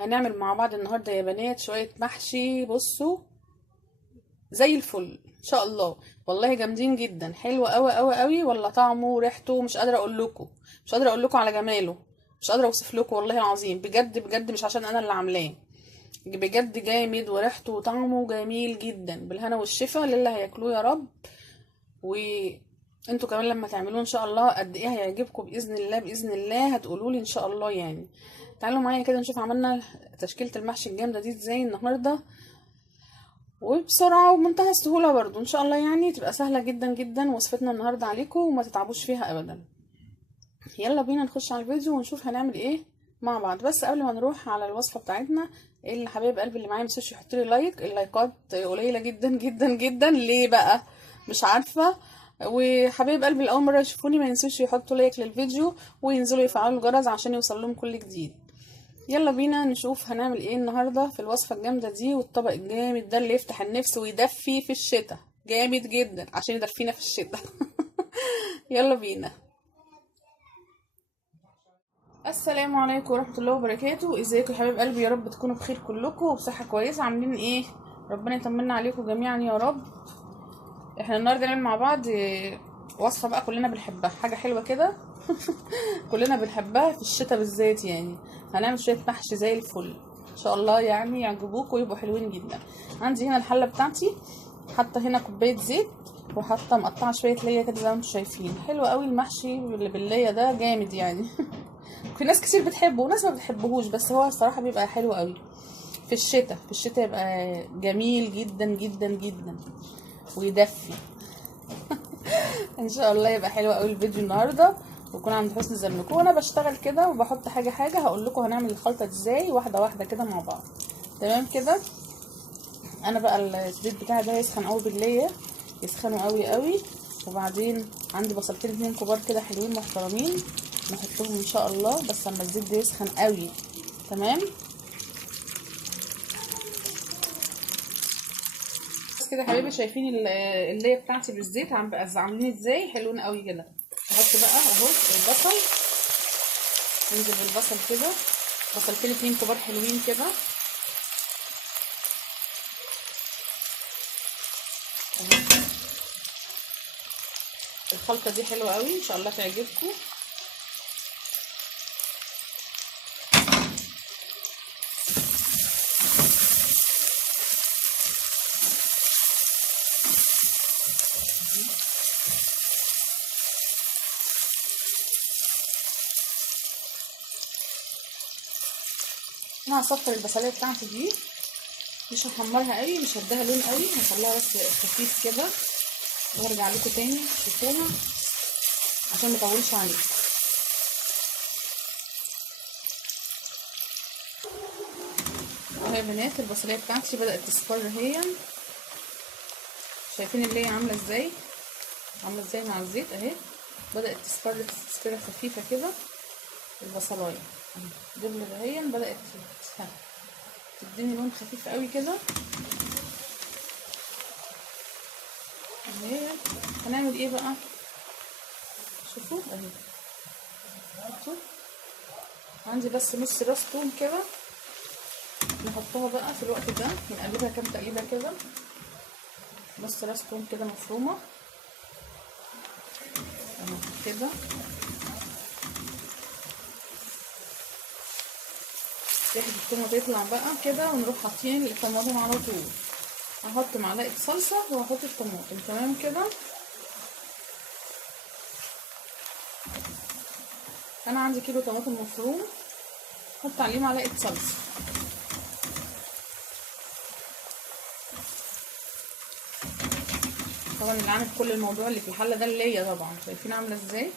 هنعمل مع بعض النهارده يا بنات شويه محشي. بصوا زي الفل ان شاء الله، والله جامدين جدا، حلو قوي قوي قوي، والله طعمه وريحته مش قادره اقول لكم، مش قادره اقول لكم على جماله، مش قادره اوصف لكم والله العظيم، بجد بجد مش عشان انا اللي عاملاه، بجد جامد وريحته وطعمه جميل جدا. بالهنا والشفا للي هياكلوه يا رب. وانتوا كمان لما تعملوه ان شاء الله قد ايه هيعجبكم باذن الله، باذن الله هتقولوا لي ان شاء الله يعني. تعالوا معايا كده نشوف عملنا تشكيله المحشي الجامده دي ازاي النهارده، وبسرعه وبمنتهى السهوله برضو ان شاء الله، يعني تبقى سهله جدا جدا وصفتنا النهارده عليكم وما تتعبوش فيها ابدا. يلا بينا نخش على الفيديو ونشوف هنعمل ايه مع بعض. بس قبل ما نروح على الوصفه بتاعتنا، اللي حبايب قلبي اللي معايا متنسوش يحطوا لي لايك، اللايكات قليله جدا جدا جدا، ليه بقى مش عارفه. وحبايب قلبي اللي اول مره يشوفوني ما ينسوش يحطوا لايك للفيديو وينزلوا يفعلوا الجرس عشان يوصل لهم كل جديد. يلا بينا نشوف هنعمل ايه النهارده في الوصفه الجامده دي والطبق الجامد ده اللي يفتح النفس ويدفي في الشتاء، جامد جدا عشان يدفينا في الشتاء. يلا بينا. السلام عليكم ورحمة الله وبركاته، ازيكم يا حبايب قلبي؟ يا رب تكونوا بخير كلكم وبصحة كويسة. عاملين ايه؟ ربنا يطمنا عليكم جميعا يا رب. احنا النهارده نعمل مع بعض وصفة بقى كلنا بنحبها، حاجة حلوة كده. كلنا بنحبها في الشتاء بالذات يعني. هنعمل شوية محشي زي الفل ان شاء الله، يعني يعجبوكم ويبقوا حلوين جدا. عندي هنا الحلة بتاعتي، حاطة هنا كوباية زيت، وحاطة مقطعة شوية ليا كده زي ما انتم شايفين. حلو قوي المحشي اللي بالليا ده، جامد يعني. في ناس كتير بتحبه وناس ما بتحبهوش، بس هو الصراحه بيبقى حلو قوي في الشتاء، في الشتاء يبقى جميل جدا جدا جدا ويدفي. ان شاء الله يبقى حلو قوي الفيديو النهارده ويكون عند حسن ظنكم. وانا بشتغل كده وبحط حاجه حاجه هقول لكم هنعمل الخلطه ازاي واحده واحده كده مع بعض، تمام كده. انا بقى الزيت بتاعي ده يسخن قوي بالليه، يسخنوا قوي قوي. وبعدين عندي بصلتين اتنين كبار كده حلوين محترمين، نحطهم ان شاء الله بس اما الزيت ده يسخن قوي، تمام. بس كده يا حبايبي شايفين الليه بتاعتي بالزيت عاملين ازاي حلوين قوي كده. احط بقى اهو البصل، انزل بالبصل كده، بصلتين اتنين كبار حلوين كده اهو. الخلطه دي حلوه قوي ان شاء الله تعجبكم. انا هصفر البصليه بتاعتي دي، مش هحمرها قوي، مش هديها لون قوي، هخليها بس خفيف كده وارجع لكم تاني تشوفوها عشان ما اطولش عليكم. اهي يا بنات البصليه بتاعتي بدات تصفر اهي، شايفين اللي هي عامله ازاي، عامله ازاي مع الزيت اهي، بدات تصفر تصفيره خفيفه كده البصلايه دبل اهي، بدات تديني لون خفيف قوي كده اهي. هنعمل ايه بقى؟ شوفوا اهي، شوفوا عندي بس نص راس توم كده، نحطها بقى في الوقت ده، نقلبها كام تقليبه كده، نص راس توم كده مفرومه اهو كده. ريحه التومه تطلع بقى كده ونروح حاطين الطماطم على طول. هحط معلقه صلصه وهحط الطماطم، تمام كده. انا عندي كيلو طماطم مفروم، احط عليه معلقه صلصه. طبعا اللي عامل كل الموضوع اللي في الحله ده اللي طبعا شايفين عامله ازاي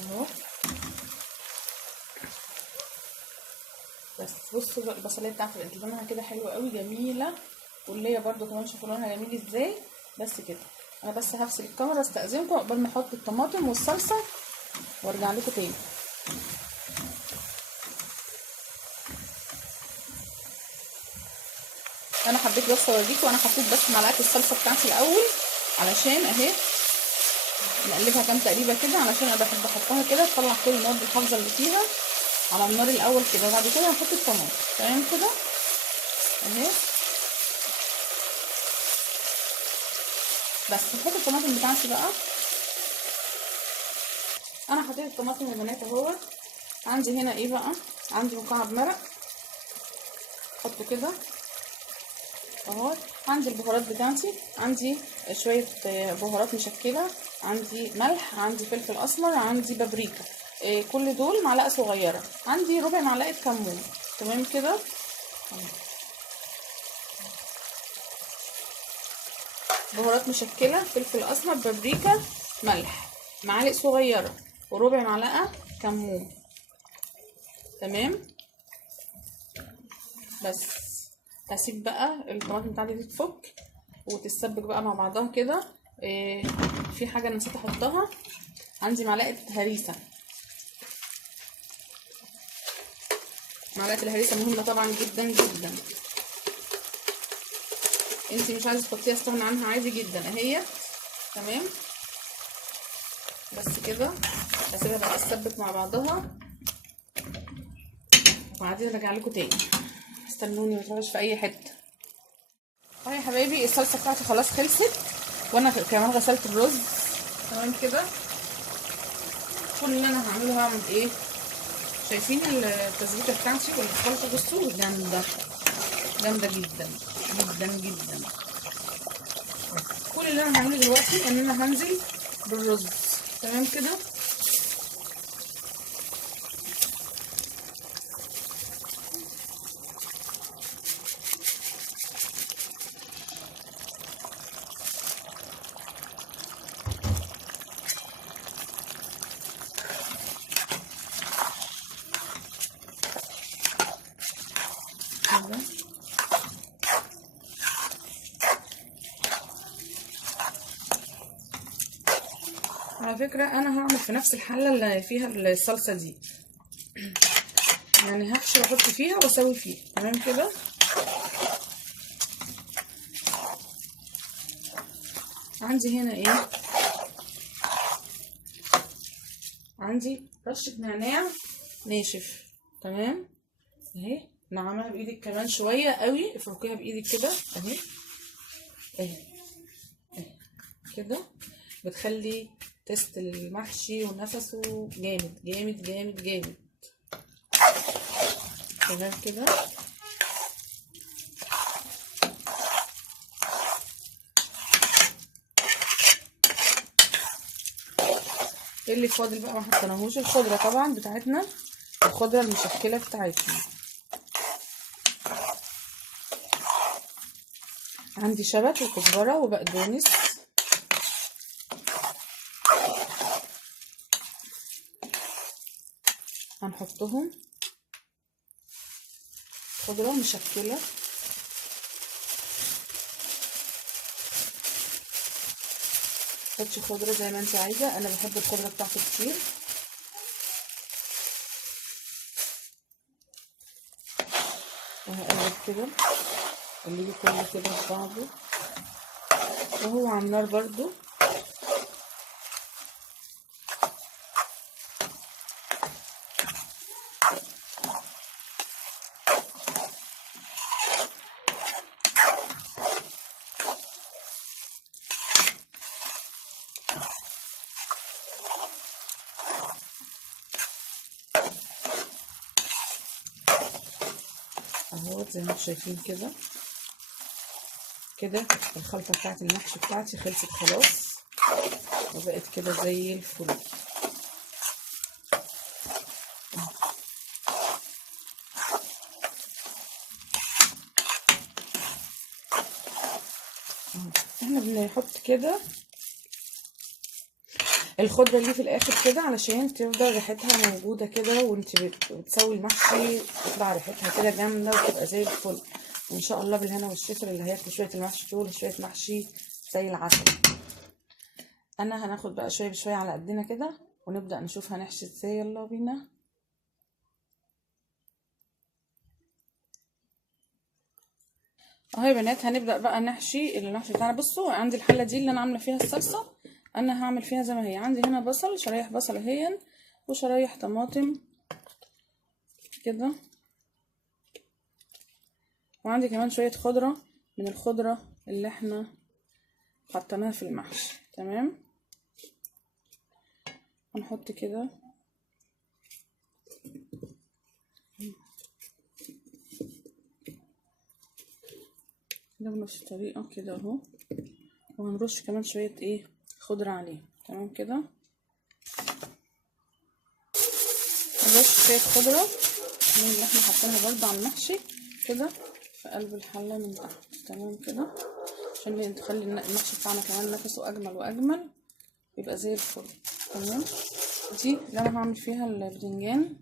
اهو. بس بصوا بقى البصليه بتاعتي بقت لونها كده حلو قوي جميله، والليه برده كمان شوفوا لونها جميل ازاي. بس كده انا بس هفصل الكاميرا استاذنكم قبل ما احط الطماطم والصلصه وارجع لكم تاني. انا حبيت بس اوريكم، وانا حطيت بس معلقه الصلصه بتاعتي الاول علشان اهي نقلبها كام تقريبه كده، علشان انا بحب احطها كده تطلع كل المواد الحافظه اللي فيها على النار الاول كده، وبعد كده هنحط الطماطم. تمام كده اهي. بس هحط الطماطم بتاعتي بقى. انا حطيت الطماطم يا بنات اهو. عندي هنا ايه بقى، عندي مكعب مرق احطه كده اهو. عندي البهارات بتاعتي، عندي شويه بهارات مشكله، عندي ملح، عندي فلفل اسمر، عندي بابريكا، كل دول معلقه صغيره، عندي ربع معلقه كمون. تمام كده. بهارات مشكله، فلفل اسمر، بابريكا، ملح، معالق صغيره، وربع معلقه كمون. تمام. بس هسيب بقى الطماطم بتاعتي دي تفك وتتسبك بقى مع بعضها كده. في حاجه نسيت احطها، عندي معلقه هريسه. معلقه الهريسه مهمه طبعا جدا جدا. انتي مش عايزه تحطيها استغنى عنها عادي جدا اهي. تمام. بس كده هسيبها بقى تتسبك مع بعضها وبعدين ارجع لكم تاني. استنوني ما تروحوش في اي حته. اهو يا حبايبي الصلصه بتاعتي خلاص خلصت، وانا كمان غسلت الرز. تمام كده. كل اللي انا هعمله هعمل ايه، شايفين التسبيكه بتاعتي والخلطه؟ بصوا جامده جامده جدا جدا جدا. كل اللي انا هعمله دلوقتي ان انا هنزل بالرز. تمام كده. على فكرة انا هعمل في نفس الحلة اللي فيها الصلصة دي، يعني هحشي واحط فيها واسوي فيها. تمام كده. عندي هنا ايه، عندي رشة نعناع ناشف. تمام اهي، نعمها بايدك كمان شوية قوي، افركيها بايدك كده اهي اهي اهي كده، بتخلي تست المحشي ونفسه جامد جامد جامد جامد. تمام كده. اللي فاضل بقى ما حطيناهوش الخضره طبعا بتاعتنا، الخضره المشكله بتاعتنا. عندي شبت وكزبره وبقدونس، هنحطهم خضره مشكله. حطي خضره زي ما انت عايزه، انا بحب الخضره بتاعته كتير. وهقلب كده، قلبي كله كده في بعضه وهو على النار برضو. اهو زي ما انتم شايفين كده. كده الخلطه بتاعت المحشي بتاعتي خلصت خلاص وبقت كده زي الفل. احنا بنحط كده الخضره اللي في الاخر كده علشان تفضل ريحتها موجوده كده، وانت بتسوي المحشي تطلع ريحتها كده جامده وتبقى زي الفل. وان شاء الله بالهنا والشفا اللي هياكلوا شويه المحشي دول، شويه محشي زي العسل. انا هناخد بقى شويه بشويه على قدنا كده ونبدا نشوف هنحشي ازاي. يلا بينا. اهو يا بنات هنبدا بقى نحشي المحشي بتاعنا. بصوا عندي الحله دي اللي انا عامله فيها الصلصه، انا هعمل فيها زي ما هي. عندي هنا بصل، شرايح بصل اهي، وشرايح طماطم كده، وعندي كمان شويه خضره من الخضره اللي احنا حطيناها في المحشي. تمام، هنحط كده بنفس الطريقه كده اهو، وهنرش كمان شويه ايه خضره عليه. تمام كده، هنرش شويه خضره من اللي احنا حاطينها برضه على المحشي كده في قلب الحله من تحت. تمام كده، عشان تخلي المحشي بتاعنا كمان نفسه اجمل واجمل، يبقى زي الفل. تمام، دي اللي انا هعمل فيها الباذنجان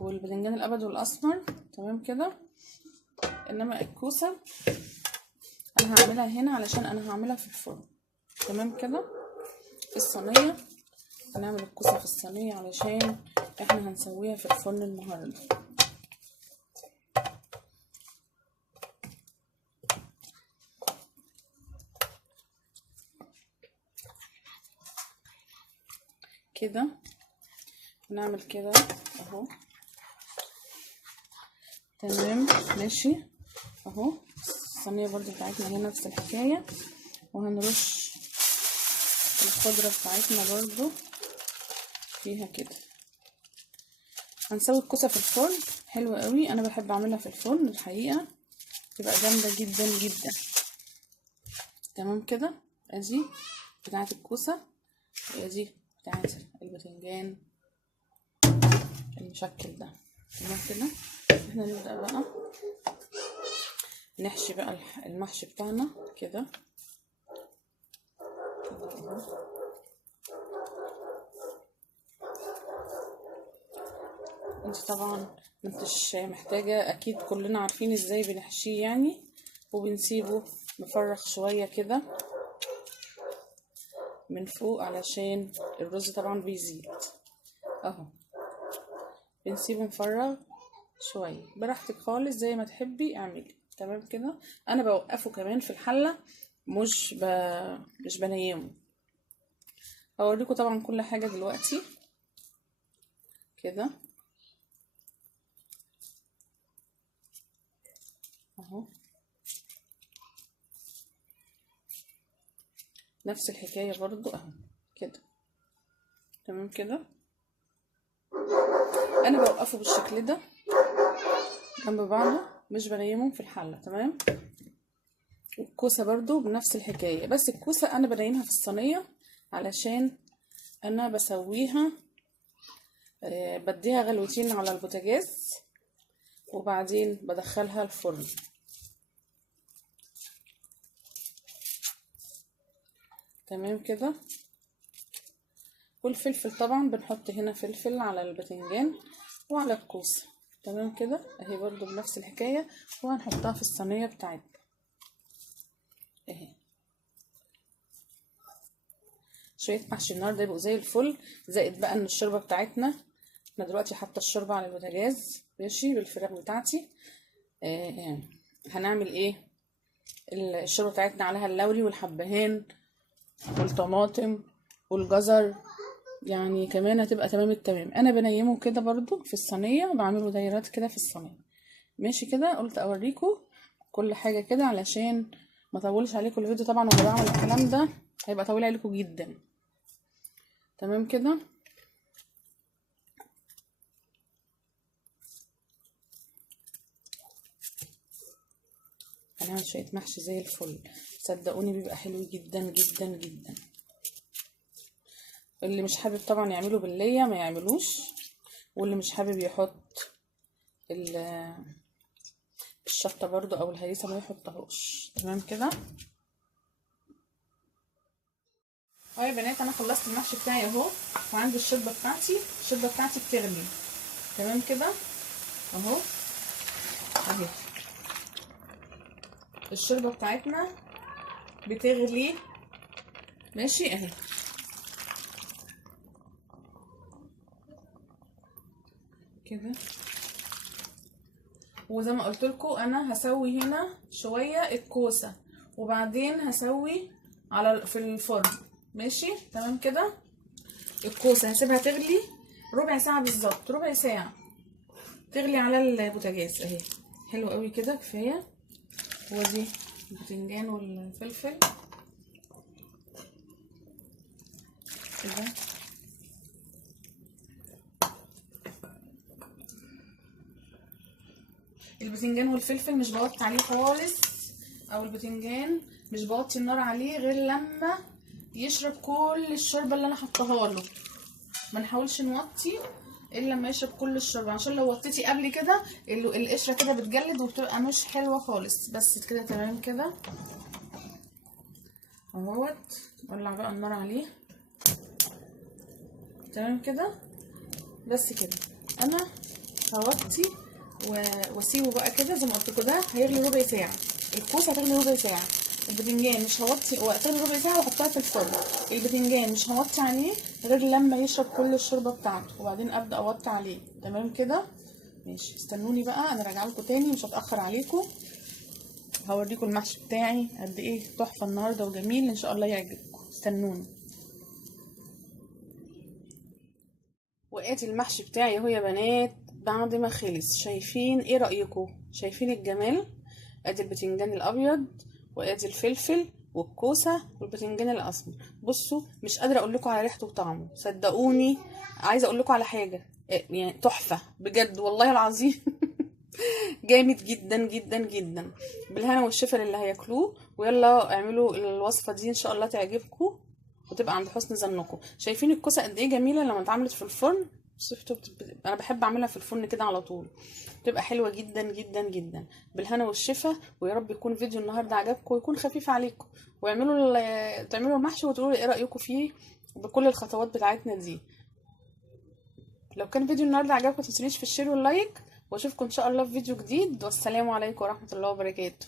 والباذنجان الابيض والاسمر. تمام كده، انما الكوسه انا هعملها هنا علشان انا هعملها في الفرن. تمام كده، في الصينيه هنعمل الكوسه في الصينيه علشان احنا هنسويها في الفرن النهارده. كده نعمل كده اهو. تمام ماشي اهو. الصينيه برضو بتاعتنا هنا نفس الحكايه، وهنرش الخضره بتاعتنا برضو فيها كده. هنسوي الكوسه في الفرن حلوه قوي، انا بحب اعملها في الفرن الحقيقه، تبقى جامده جدا جدا. تمام كده، ادي بتاعه الكوسه، ادي بتاعه الباذنجان المشكل ده. تمام كده، احنا نبدا بقى نحشي بقى المحشي بتاعنا كده. انت طبعا مش محتاجة، اكيد كلنا عارفين ازاي بنحشيه يعني، وبنسيبه مفرخ شوية كده من فوق علشان الرز طبعا بيزيد اهو. بنسيبه مفرغ شوية براحتك خالص زي ما تحبي اعملي. تمام كده، انا بوقفه كمان في الحلة، مش بنيمه. هوريكم طبعا كل حاجة دلوقتي كده اهو. نفس الحكاية برضو اهو كده. تمام كده، انا بوقفه بالشكل ده جنب بعضه، مش بنيمه في الحلة. تمام، الكوسة برضو بنفس الحكاية، بس الكوسة انا بنيمها في الصينية علشان انا بسويها بديها غلوتين على البوتاجاز وبعدين بدخلها الفرن. تمام كده، والفلفل طبعا بنحط هنا فلفل على الباذنجان وعلى الكوسة. تمام كده، اهي برضو بنفس الحكاية، وهنحطها في الصينية بتاعتنا اهي. شوية محشي النهارده يبقوا زي الفل، زائد بقى ان الشوربة بتاعتنا انا دلوقتي حاطة الشوربة على البوتاجاز ماشي بالفراخ بتاعتي. هنعمل ايه؟ الشوربة بتاعتنا عليها اللوري والحبهان والطماطم والجزر، يعني كمان هتبقى تمام التمام. انا بنيمه كده برضو في الصينيه، بعمله دايرات كده في الصينيه ماشي كده. قلت اوريكم كل حاجه كده علشان ما اطولش عليكم الفيديو طبعا، وانا بعمل الكلام ده هيبقى طويل عليكم جدا. تمام كده، هنعمل شويه محشي زي الفل، صدقوني بيبقى حلو جدا جدا جدا. اللي مش حابب طبعا يعمله بالليه ما يعملوش، واللي مش حابب يحط الشطه برضو او الهريسه ما يحطهاش. تمام كده اهو يا بنات، انا خلصت المحشي بتاعي اهو، وعندي الشوربه بتاعتي بتغلي. تمام كده اهو، اهي الشوربه بتاعتنا بتغلي ماشي اهي كده. وزي ما قلت لكم انا هسوي هنا شويه الكوسه وبعدين هسوي في الفرن. ماشي تمام كده. الكوسه هسيبها تغلي ربع ساعه بالظبط، ربع ساعه تغلي على البوتاجاز اهي. حلو قوي كده كفايه. ودي الباذنجان والفلفل كده. الباذنجان والفلفل مش بوطي عليه خالص، او الباذنجان مش بوطي النار عليه غير لما يشرب كل الشوربه اللي انا حطاها له. ما نحاولش نوطي الا لما يشرب كل الشوربه، عشان لو وطيتي قبل كده القشره كده بتجلد وبتبقى مش حلوه خالص. بس كده تمام كده اهوت. نولع بقى النار عليه تمام كده. بس كده انا هوطي واسيبه بقى كده زي ما قلت لكم. ده هيغلي ربع ساعه، الكوسه هتغلي ربع ساعه، الباذنجان مش هوطي وهتغلي ربع ساعه واحطها في الفرن. الباذنجان مش هوطي عليه غير لما يشرب كل الشوربه بتاعته وبعدين ابدا اوطي عليه. تمام كده ماشي. استنوني بقى انا راجعه لكم تاني، مش هتاخر عليكم. هوريكم المحشي بتاعي قد ايه تحفه النهارده وجميل، ان شاء الله يعجبكم. استنوني. وادي المحشي بتاعي اهو يا بنات بعد ما خلص. شايفين ايه رايكم؟ شايفين الجمال؟ ادي الباذنجان الابيض وادي الفلفل والكوسه والباذنجان الاسمر. بصوا مش قادره اقول لكم على ريحته وطعمه، صدقوني. عايزه اقول لكم على حاجه يعني تحفه بجد والله العظيم. جامد جدا جدا جدا. بالهنا والشفا اللي هياكلوه. ويلا اعملوا الوصفه دي ان شاء الله تعجبكم وتبقى عند حسن ظنكم. شايفين الكوسه قد ايه جميله لما اتعملت في الفرن؟ انا بحب اعملها في الفرن كده على طول، بتبقى حلوه جدا جدا جدا. بالهنا والشفا. ويا رب يكون فيديو النهارده عجبكم ويكون خفيف عليكم. تعملوا المحشي وتقولوا لي ايه رايكم فيه بكل الخطوات بتاعتنا دي. لو كان فيديو النهارده عجبكم متنسونيش في الشير واللايك، واشوفكم ان شاء الله في فيديو جديد. والسلام عليكم ورحمه الله وبركاته.